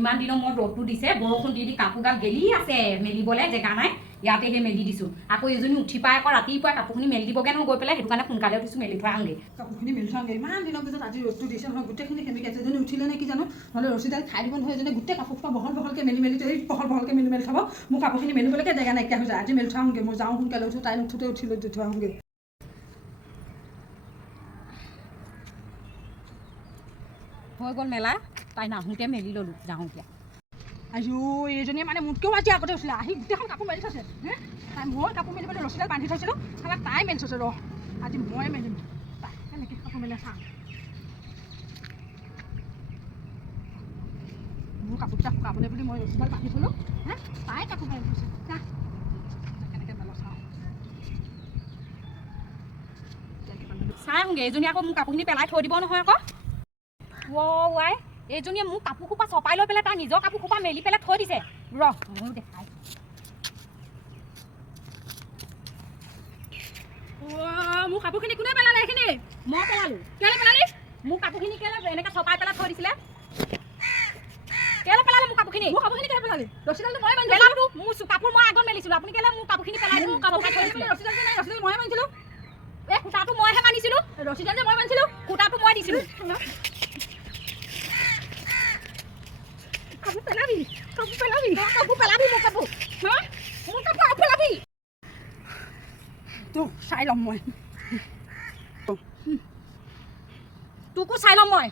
ইমান দিনৰ মূৰত ৰ'দটো দিছে বৰষুণ দি কাপোৰগাল গেলি আছে মেলিবলৈ জেগা নাই ইয়াতে সেই মেলি দিছোঁ আকৌ এজনী উঠি পাই আকৌ ৰাতিপুৱা কাপোৰখিনি মেলি দিবগৈ নহয় গৈ পেলাই সেইটো কাৰণে সোনকালে উঠিছোঁ মেলি থৈ আহোঁগৈ কাপোৰখিনি মেলি থৈ আহোঁগৈ ইমান দিনৰ পিছত আজি ৰ'দটো দিছে নহয় গোটেইখিনি সেমেকি আছে এজনী উঠিলে নে কি জানো নহ'লে ৰছীডাল খাই দিব নহয় এজনী গোটেই কাপোৰ খোপা বহলকৈ মেলি এই বহলকৈ মেলি থ'ব মোৰ কাপোৰখিনি মেলিবলৈকে জেগা নাইকিয়া হৈ যায় আজি মেলি থৈ আহোঁগৈ মই যাওঁ সোনকালে উঠোঁ তাই নুঠোঁতে উঠি লৈ থৈ আহোঁগৈ হৈ গ'ল মেলা তাই নাহোঁতে মেলি ল'লোঁ যাওঁ এতিয়া আইও এইজনীয়ে মানে মোতকৈও আজি আগতে উঠিলে আহি গোটেইখন কাপোৰ মেলি থৈছে তাই মই কাপোৰ মেলিবলৈ ৰছীডাল বান্ধি থৈছিলোঁ তাই মেলি থৈছে ৰ আজি মই মেলিম তাই কেনেকৈ কাপোৰ মেলে চাওঁ মোৰ কাপোৰকেইটা শুকাবলৈ বুলি মই ৰছীডাল বান্ধি থ'লোঁ তাই কাপোৰ মেলি থৈছে কেনেকৈ মেলো চাওঁ চাই আহোঁগৈ এইজনী আকৌ মোৰ কাপোৰখিনি পেলাই থৈ দিব নহয় আকৌ ৱাই এইজনীয়ে মোক কাপোৰ খোপা চপাই লৈ পেলাই তাই নিজৰ কাপোৰ খোপা মেলি পেলাই থৈ দিছে ৰ ময়ো দেখাই মোৰ কাপোৰখিনি কোনে পেলালে এইখিনি মই পেলালোঁ কেলৈ পেলালি মোৰ কাপোৰখিনি কেলৈ এনেকৈ চপাই পেলাই থৈ দিছিলে কেলৈ পেলালে মোৰ কাপোৰখিনি কেলৈ পেলালি ৰছীডালটো মই বান্ধি পেলালোঁ মোৰ কাপোৰ মই আগত মেলিছিলোঁ আপুনি কেলৈ মোৰ কাপোৰখিনি পেলাই মোৰ কাপোৰ ৰছীডালটো নাই ৰছীডাল মই বান্ধিছিলোঁ এই সূতাটো মইহে বান্ধিছিলোঁ ৰছীডাল যে মই বান্ধিছিলোঁ সূতাটো মই দিছিলোঁ কাপোৰ পেলাবি মোৰ কাপোৰ পেলাবি তো চাই ল'ম মই তোকো চাই ল'ম মই